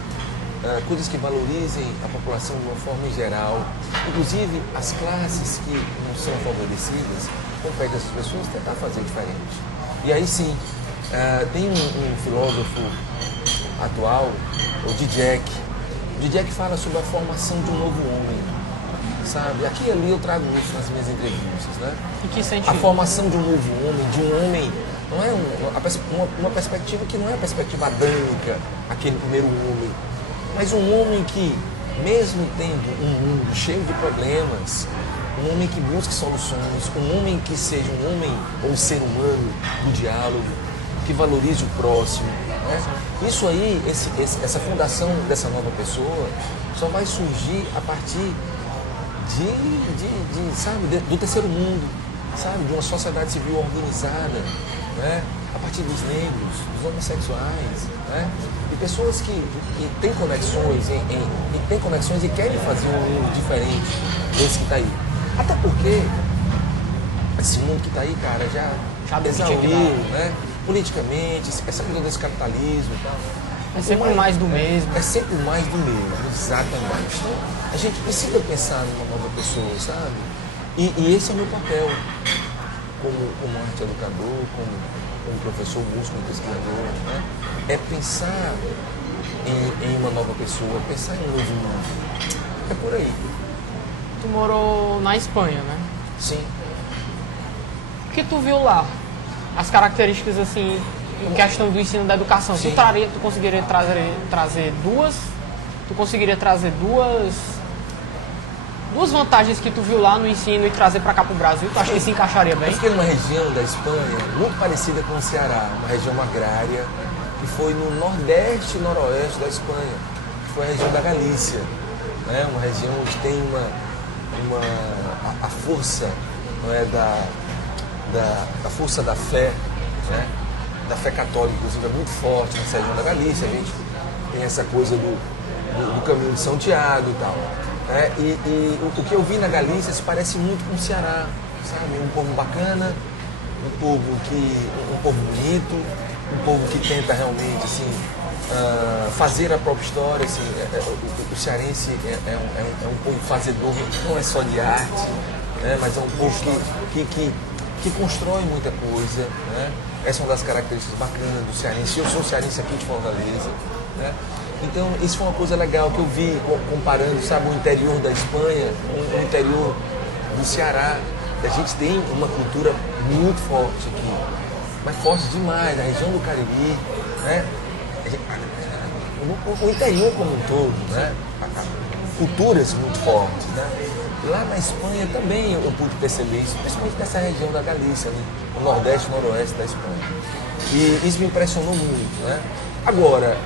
coisas que valorizem a população de uma forma em geral, inclusive as classes que não são favorecidas, compete a essas pessoas tentar fazer diferente. E aí sim, tem um filósofo atual, o Zizek. O Zizek fala sobre a formação de um novo homem. Sabe? Aqui e ali eu trago isso nas minhas entrevistas, né? Em que sentido? A formação de um novo homem, não é uma perspectiva que não é a perspectiva adâmica, aquele primeiro homem, mas um homem que, mesmo tendo um mundo cheio de problemas, um homem que busque soluções, um homem que seja um homem ou um ser humano do diálogo, que valorize o próximo. Né? Isso aí, essa fundação dessa nova pessoa só vai surgir a partir sabe, do terceiro mundo, sabe, de uma sociedade civil organizada, né? A partir dos negros, dos homossexuais, né? E pessoas que têm conexões e querem fazer um mundo diferente desse que está aí. Até porque esse mundo que está aí, cara, já exauriu, né? Politicamente, essa coisa desse capitalismo e tal. É sempre mais do mesmo. É sempre mais do mesmo, exatamente. Então, a gente precisa pensar numa nova pessoa, sabe? E esse é o meu papel como arte educador, como professor, músico, pesquisador, né? É pensar em uma nova pessoa, pensar em um novo mundo. É por aí. Tu morou na Espanha, né? Sim. que tu viu lá, as características assim, em questão do ensino da educação, tu conseguiria trazer duas vantagens que tu viu lá no ensino e trazer para cá pro Brasil? Tu acha que se encaixaria bem? Eu fiquei numa região da Espanha muito parecida com o Ceará, uma região agrária, que foi no nordeste e noroeste da Espanha, que foi a região da Galícia, né? Uma região que tem a força, não é, da força da fé, né? Da fé católica, inclusive, é muito forte nessa região da Galícia. A gente tem essa coisa do caminho de São Tiago e tal. Né? E o que eu vi na Galícia se parece muito com o Ceará, sabe? Um povo bacana, um povo bonito, um povo que tenta realmente assim, fazer a própria história. Assim, o cearense é um povo fazedor, não é só de arte, né? Mas é um povo que constrói muita coisa. Né? Essa é uma das características bacanas do cearense. Eu sou cearense aqui de Fortaleza. Né? Então, isso foi uma coisa legal que eu vi comparando, sabe, o interior da Espanha com o interior do Ceará. A gente tem uma cultura muito forte aqui, mas forte demais, na região do Cariri, né? O interior como um todo, né? Culturas muito fortes, né? Lá na Espanha também eu pude perceber isso, principalmente nessa região da Galícia, né? O nordeste e noroeste da Espanha. E isso me impressionou muito, né? Agora,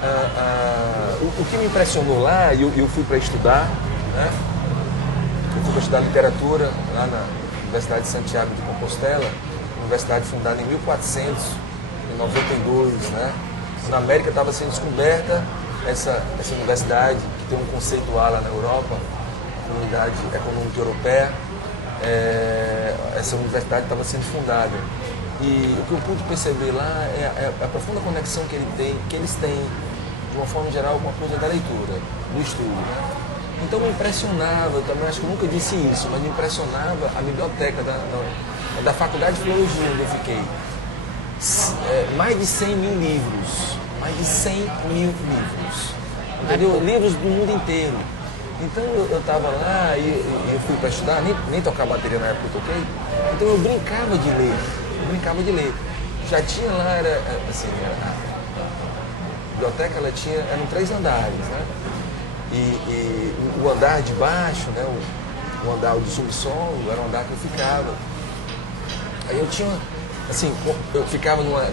o que me impressionou lá, eu fui para estudar, né? Eu fui para estudar literatura lá na Universidade de Santiago de Compostela, universidade fundada em 1492, né? Na América estava sendo descoberta essa universidade, que tem um conceito lá na Europa, Comunidade Econômica Europeia. Essa universidade estava sendo fundada. E o que eu pude perceber lá é a profunda conexão que eles têm, de uma forma geral, com a coisa da leitura, do estudo. Né? Então me impressionava, eu também acho que eu nunca disse isso, mas me impressionava a biblioteca da Faculdade de Filologia, onde eu fiquei. Mais de 100 mil livros, mais de 100 mil livros, entendeu? Livros do mundo inteiro. Então eu estava lá e eu fui para estudar, nem tocar bateria na época que eu toquei, então eu brincava de ler. Já tinha lá, a biblioteca eram 3 andares, né? E o andar de baixo, né? O andar do subsolo, era o andar que eu ficava. Aí eu tinha, assim, eu ficava numa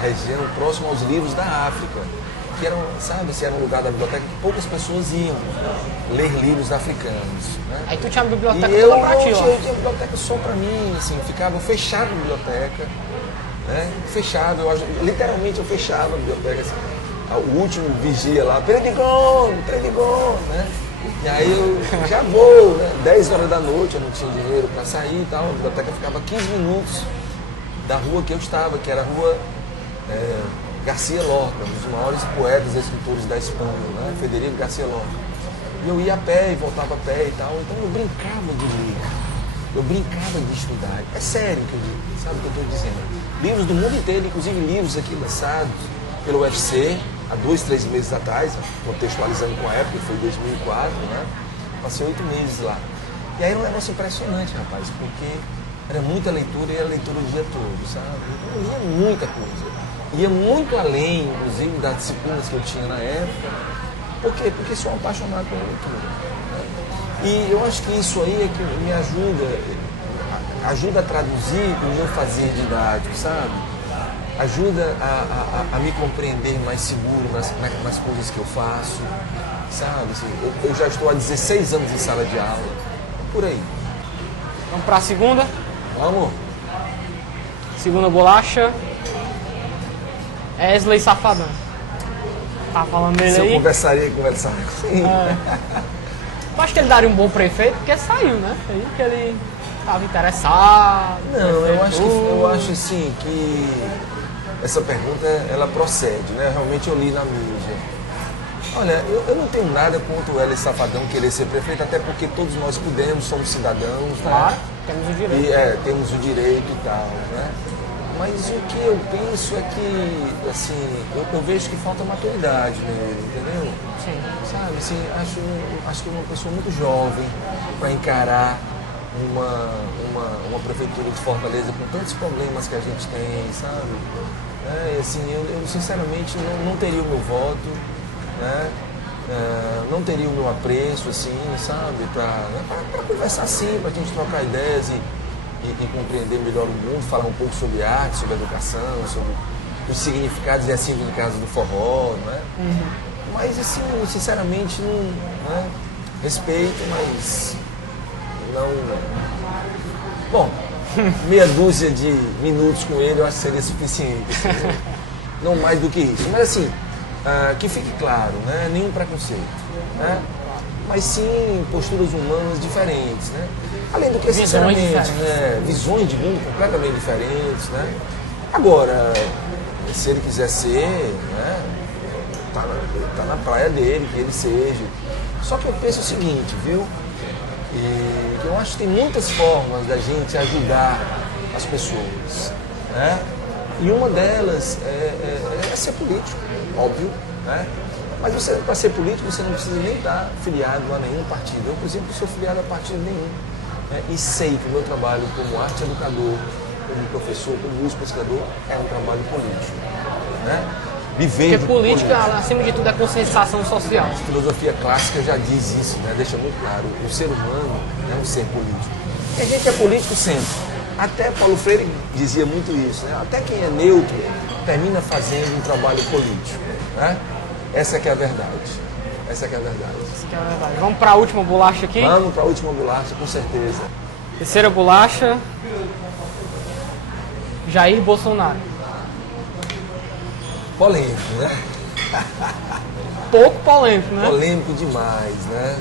região próxima aos livros da África, que eram, sabe, era um lugar da biblioteca que poucas pessoas iam ler livros africanos. Né? Aí tu tinha a biblioteca toda pra ti, ó. Eu tinha a biblioteca só pra mim, assim, ficava fechado a biblioteca, né? Fechado, literalmente eu fechava a biblioteca, assim. O último vigia lá, Perdigão, né? E aí eu já vou, né? 10 horas da noite, eu não tinha dinheiro pra sair e tal, a biblioteca ficava 15 minutos da rua que eu estava, que era a rua Garcia Lorca, um dos maiores poetas e escritores da Espanha, né? Federico Garcia Lorca. E eu ia a pé e voltava a pé e tal, então eu brincava de ler, eu brincava de estudar. É sério que eu digo, sabe o que eu estou dizendo? Livros do mundo inteiro, inclusive livros aqui lançados pelo UFC, há 2, 3 meses atrás, contextualizando com a época, que foi 2004, né? Passei 8 meses lá. E aí era um negócio impressionante, rapaz, porque era muita leitura e era leitura o dia todo, sabe? Então eu lia muita coisa. Ia muito além, inclusive, das disciplinas que eu tinha na época. Por quê? Porque sou apaixonado pela leitura. Né? E eu acho que isso aí é que me ajuda a traduzir o meu fazer didático, sabe? Ajuda a me compreender mais seguro nas coisas que eu faço, sabe? Assim, eu já estou há 16 anos em sala de aula, por aí. Vamos para a segunda? Vamos. Segunda bolacha. Wesley Safadão. Tá falando dele Se aí? eu conversaria com ele, sabe? Sim. Eu acho que ele daria um bom prefeito, porque saiu, né? Aí que ele estava interessado. Não, eu acho assim que essa pergunta, ela procede, né? Realmente eu li na mídia. Olha, eu não tenho nada contra o Wesley Safadão querer ser prefeito, até porque todos nós podemos, somos cidadãos, claro, né? Temos o direito. E, temos o direito e tal, né? Mas o que eu penso é que, assim, eu vejo que falta maturidade nele, entendeu? Sim. Sabe, assim, acho que é uma pessoa muito jovem para encarar uma prefeitura de Fortaleza com tantos problemas que a gente tem, sabe? E assim, eu sinceramente não teria o meu voto, né? Não teria o meu apreço, assim, sabe? Para conversar assim, para a gente trocar ideias e compreender melhor o mundo, falar um pouco sobre arte, sobre educação, sobre os significados e as significados do forró, não é? Uhum. Mas assim, sinceramente, né? Respeito, mas não... Bom, meia dúzia de minutos com ele eu acho que seria suficiente, assim, não mais do que isso. Mas assim, que fique claro, né? Nenhum preconceito, né? Mas sim posturas humanas diferentes, né? Além do que, sinceramente, visões de mundo completamente diferentes, né? Agora, se ele quiser ser, né? Tá na praia dele, que ele seja. Só que eu penso o seguinte, viu? Que eu acho que tem muitas formas da gente ajudar as pessoas, né? E uma delas é ser político, óbvio, né? Mas para ser político você não precisa nem estar filiado a nenhum partido. Eu, por exemplo, sou filiado a partido nenhum, né? E sei que o meu trabalho como arte educador, como professor, como músico pescador, é um trabalho político, né? Porque política, acima de tudo, é conscientização social. A filosofia clássica já diz isso, né? Deixa muito claro. O ser humano é um ser político. E a gente é político sempre. Até Paulo Freire dizia muito isso, né? Até quem é neutro termina fazendo um trabalho político, né? Essa que é a verdade. Essa que é a verdade. Essa que é a verdade. Vamos para a última bolacha aqui? Vamos para a última bolacha, com certeza. Terceira bolacha. Jair Bolsonaro. Polêmico, né? Pouco polêmico, né? Polêmico demais, né?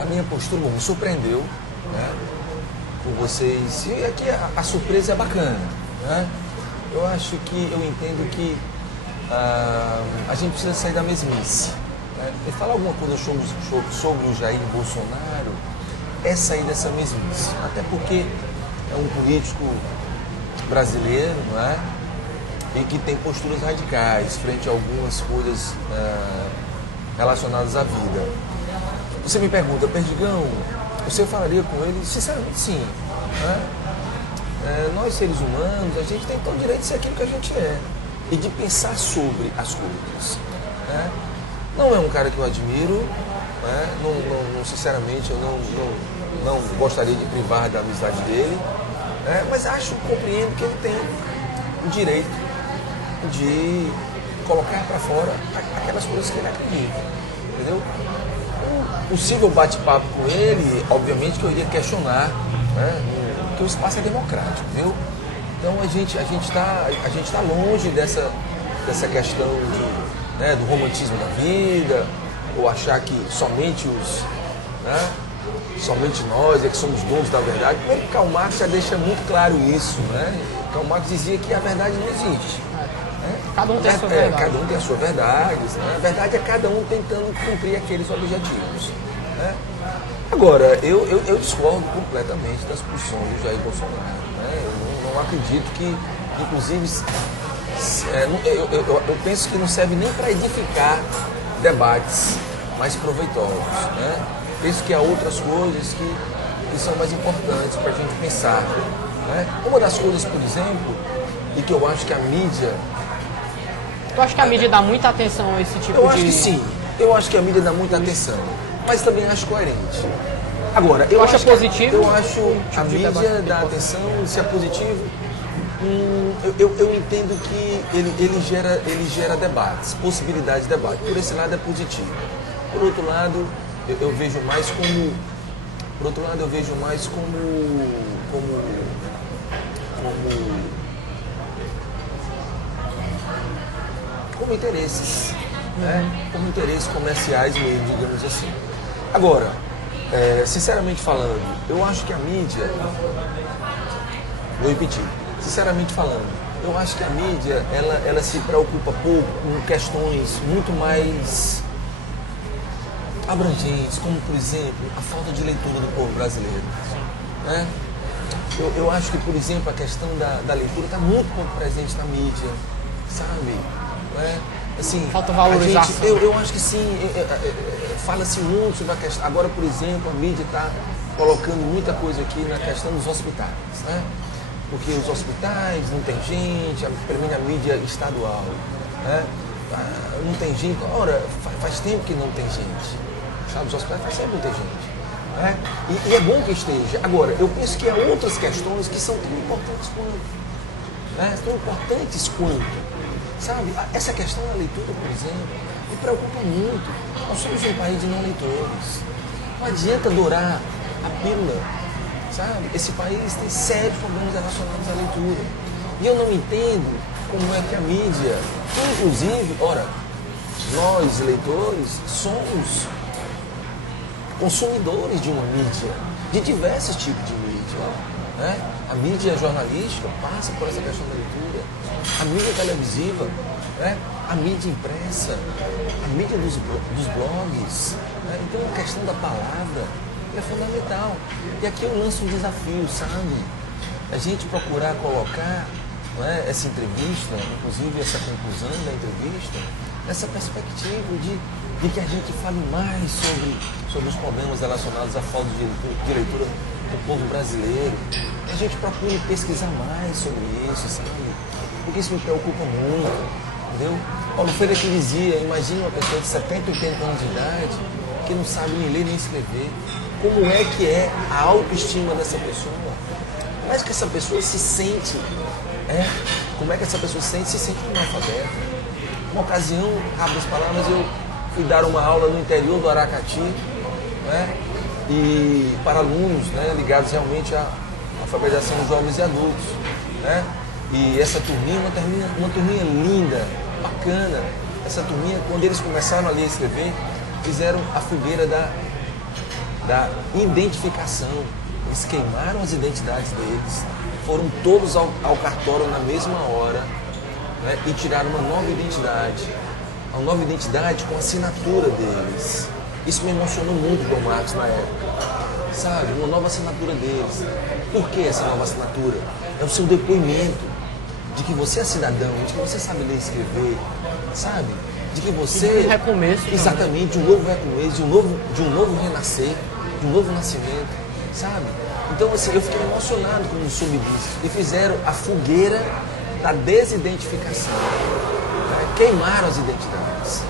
A minha postura me surpreendeu, né? Por vocês. E aqui a surpresa é bacana, né? Eu acho que, eu entendo que a gente precisa sair da mesmice, né? E falar alguma coisa sobre o Jair Bolsonaro é sair dessa mesmice. Até porque é um político brasileiro, não é? E que tem posturas radicais frente a algumas coisas relacionadas à vida. Você me pergunta, Perdigão, você falaria com ele? Sinceramente, sim. Né? Nós, seres humanos, a gente tem todo o direito de ser aquilo que a gente é e de pensar sobre as coisas. Né? Não é um cara que eu admiro, né? Não, sinceramente, eu não gostaria de privar da amizade dele, né? Mas compreendo que ele tem o direito de colocar para fora aquelas coisas que ele acredita, entendeu? Um possível bate-papo com ele, obviamente que eu iria questionar, né? Porque o espaço é democrático, viu? Então a gente tá longe dessa questão do romantismo da vida, ou achar que somente somente nós é que somos donos da verdade. Primeiro que Karl Marx já deixa muito claro isso, né? Karl Marx dizia que a verdade não existe. Cada um tem a sua verdade. Cada um tem a sua verdade. Né? A verdade é cada um tentando cumprir aqueles objetivos. Né? Agora, eu discordo completamente das posições do Jair Bolsonaro. Né? Eu não acredito que, inclusive, eu penso que não serve nem para edificar debates mais proveitosos. Né? Penso que há outras coisas que são mais importantes para a gente pensar. Né? Uma das coisas, por exemplo, e que eu acho que a mídia... Tu acha que a mídia dá muita atenção a esse tipo de... Eu acho que sim. Eu acho que a mídia dá muita atenção. Mas também acho coerente. Agora, eu acho positivo? Eu acho a mídia dá atenção, se é positivo... eu entendo que ele gera debates, possibilidades de debate. Por esse lado é positivo. Por outro lado, eu vejo mais como... como interesses, né? Como interesses comerciais mesmo, digamos assim. Agora, sinceramente falando, eu acho que a mídia, vou repetir, sinceramente falando, eu acho que a mídia, ela se preocupa pouco com questões muito mais abrangentes, como, por exemplo, a falta de leitura do povo brasileiro. Né? Eu acho que, por exemplo, a questão da leitura está muito pouco presente na mídia, sabe? Né? assim, Falta valorização. eu acho que sim, fala-se muito sobre a questão. Agora, por exemplo, a mídia está colocando muita coisa aqui na questão dos hospitais, né? Porque os hospitais não tem gente, pelo menos a mídia estadual, né? Não tem gente. Ora, faz tempo que não tem gente, sabe? Os hospitais faz tempo que não tem gente. Né? E é bom que esteja. Agora, eu penso que há outras questões que são tão importantes quanto. Né? Tão importantes quanto. Sabe? Essa questão da leitura, por exemplo, me preocupa muito. Nós somos um país de não leitores. Não adianta dourar a pílula. Sabe? Esse país tem sérios problemas relacionados à leitura. E eu não entendo como é que a mídia, inclusive, ora, nós, leitores, somos consumidores de uma mídia, de diversos tipos de mídia. Né? A mídia jornalística passa por essa questão da leitura, a mídia televisiva, né? A mídia impressa, a mídia dos blogs. Né? Então a questão da palavra é fundamental. E aqui eu lanço um desafio, sabe? A gente procurar colocar, né, essa entrevista, inclusive essa conclusão da entrevista, nessa perspectiva de que a gente fale mais sobre os problemas relacionados à falta de leitura do povo brasileiro. Que a gente procure pesquisar mais sobre isso, sabe? Porque isso me preocupa muito, entendeu? Paulo Freire que dizia, imagina uma pessoa de 70, 80 anos de idade que não sabe nem ler nem escrever. Como é que é a autoestima dessa pessoa? Como é que essa pessoa se sente? Como é que essa pessoa se sente analfabeta? Uma ocasião, rápidas palavras, eu fui dar uma aula no interior do Aracati, né? E para alunos, né, ligados realmente à alfabetização de jovens e adultos, né? E essa turminha, uma turminha linda, bacana. Essa turminha, quando eles começaram a ler e escrever, fizeram a fogueira da identificação. Eles queimaram as identidades deles, foram todos ao cartório na mesma hora, né, e tiraram uma nova identidade com a assinatura deles. Isso me emocionou muito, João Marcos, na época. Sabe? Uma nova assinatura deles. Por que essa nova assinatura? É o seu depoimento de que você é cidadão, de que você sabe ler e escrever, sabe? De que você... De um recomeço. Exatamente, de um novo recomeço, de um novo renascer, de um novo nascimento, sabe? Então, assim, eu fiquei emocionado quando soube disso. E fizeram a fogueira da desidentificação. Né? Queimaram as identidades.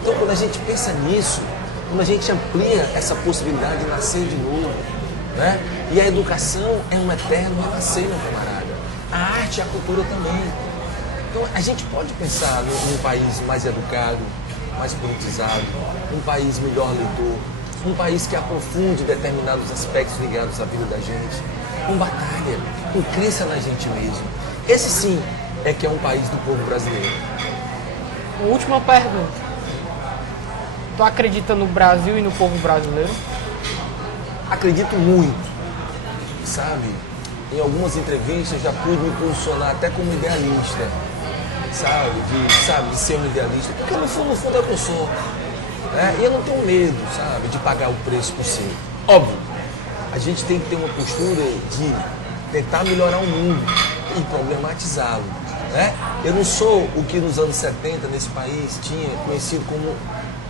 Então, quando a gente pensa nisso, quando a gente amplia essa possibilidade de nascer de novo, né? E a educação é um eterno renascer, meu camarada. A arte e a cultura também. Então, a gente pode pensar num país mais educado, mais politizado, um país melhor leitor, um país que aprofunde determinados aspectos ligados à vida da gente, com batalha, com crença na gente mesmo. Esse sim é que é um país do povo brasileiro. Última pergunta. Tu acredita no Brasil e no povo brasileiro? Acredito muito, sabe? Em algumas entrevistas já pude me posicionar até como idealista, sabe? De ser um idealista, porque no fundo é o que eu sou. E eu não tenho medo, sabe, de pagar o preço por ser. Óbvio, a gente tem que ter uma postura de tentar melhorar o mundo e problematizá-lo. Né? Eu não sou o que nos anos 70 nesse país tinha conhecido como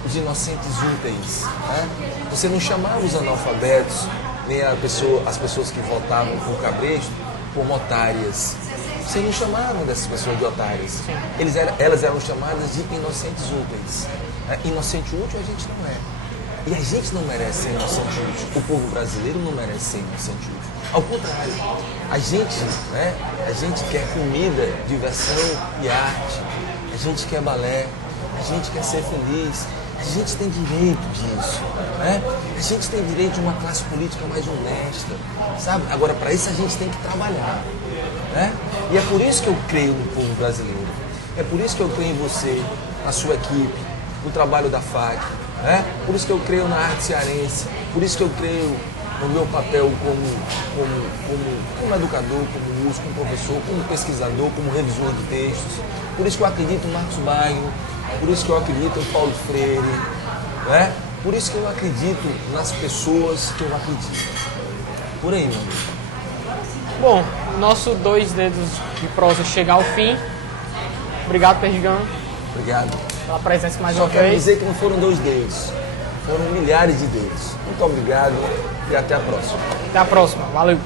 os inocentes úteis. Né? Você não chamava os analfabetos, nem as pessoas que votavam por Cabresto, como otárias. Você não chamava dessas pessoas de otárias. Elas eram chamadas de inocentes úteis. Inocente útil a gente não é. E a gente não merece ser inocente útil. O povo brasileiro não merece ser inocente útil. Ao contrário, a gente quer comida, diversão e arte. A gente quer balé. A gente quer ser feliz. A gente tem direito disso. Né? A gente tem direito de uma classe política mais honesta. Sabe? Agora, para isso a gente tem que trabalhar. Né? E é por isso que eu creio no povo brasileiro. É por isso que eu creio em você, na sua equipe, no trabalho da FAC. Né? Por isso que eu creio na arte cearense. Por isso que eu creio no meu papel como educador, como músico, como professor, como pesquisador, como revisor de textos. Por isso que eu acredito em Marcos Bairro. Por isso que eu acredito em Paulo Freire. Né? Por isso que eu acredito nas pessoas que eu acredito. Por aí, meu amigo. Bom, nosso 2 dedos de prosa chega ao fim. Obrigado, Perdigão. Obrigado. pela presença mais Só uma quero vez. dizer que não foram 2 deles, foram milhares de deles. Muito obrigado e até a próxima. Até a próxima. Valeu.